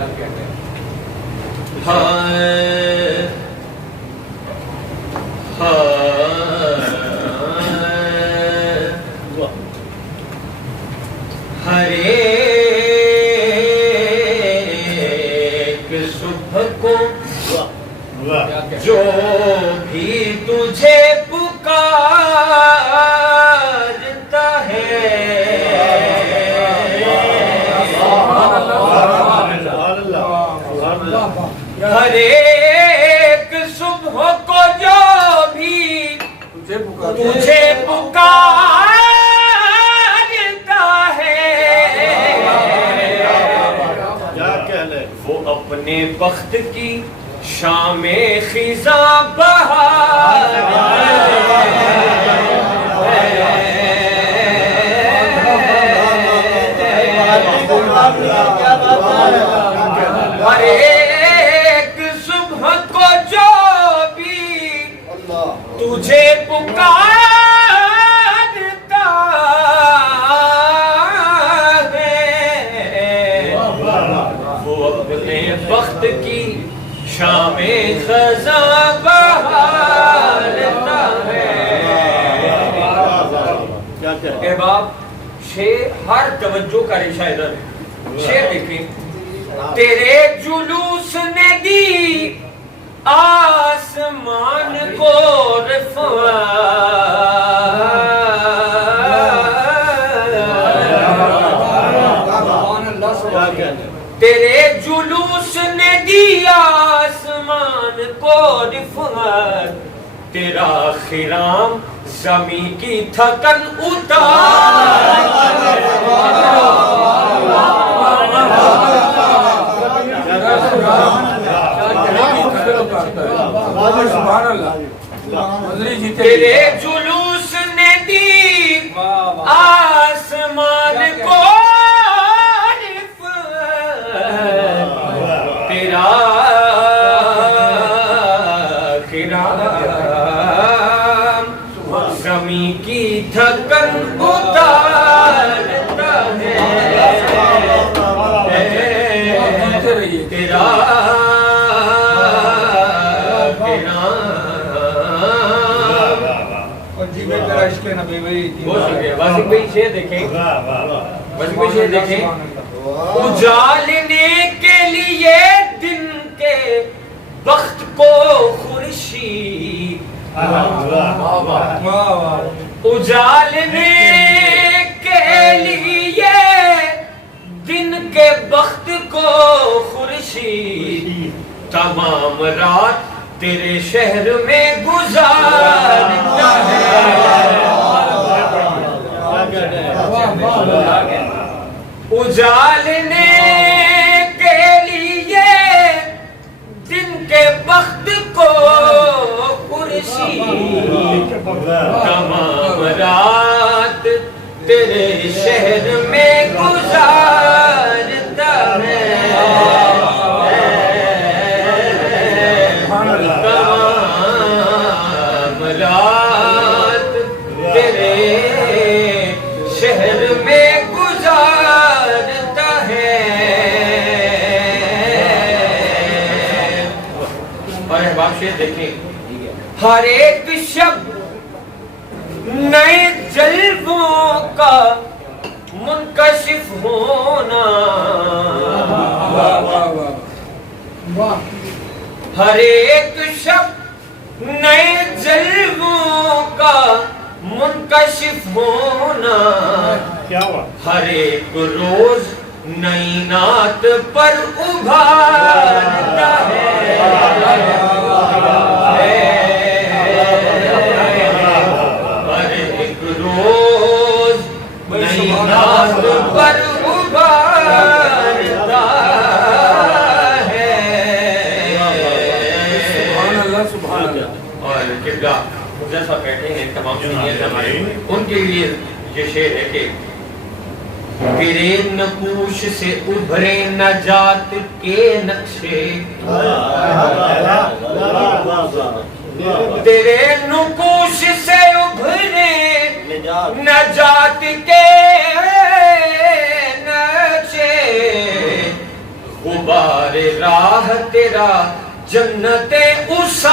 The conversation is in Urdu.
ہر ایک صبح کو جو بھی تجھے پکارتا ہے، ہر ایک صبح کو جو بھی تجھے پکارتا ہے، وہ اپنے بخت کی شام خزاں بہار ہر ایک صبح کو جو بھی تجھے پکارتا ہے، وہ اپنے وقت کی شام خزاں بہارتا ہے۔ احباب، شعر ہر توجہ کا ریشہ ادھر ہے۔ شعر دیکھیں، تیرے جلوس نے دی آسمان کو رفعت، تیرے جلوس نے دی آسمان کو رفعت، تیرا خرام زمین کی تھکن تیرے جلوس نے دی آسمان کو رفعت، تیرا خرام زمین کی تھکن اتارتا ہے، تیرا واسق بھائی شعر دیکھیں، اجالنے کے لیے دن کے بخت کو خورشید، اجالنے کے لیے دن کے بخت کو خورشید، تمام رات تیرے شہر میں گزارتا ہے، اجالنے کے لیے دن کے بخت کو خورشید، تمام رات تیرے شہر میں گزارتا ہے، تمام رات تیرے شہر میں گزارتا ہے۔ اور احباب شعر دیکھیں، ہر ایک شب نئے جلووں کا منکشف ہونا، ہر ایک شب نئے جلووں کا منکشف ہونا، ہر ایک روز نئی نعت پر ابھارتا ہے، ہر ایک روز نئی نعت پر ابھارتا ہے۔ اور کردار جیسا بیٹھے ہیں تمام سنیت ہمارے، ان کے لیے یہ شعر ہے کہ تیرے نقوش سے ابھرے نجات کے نقشے، تیرے نقوش سے ابھرے نجات کے نقشے، غبار گزارے راہ تیرا جنت اس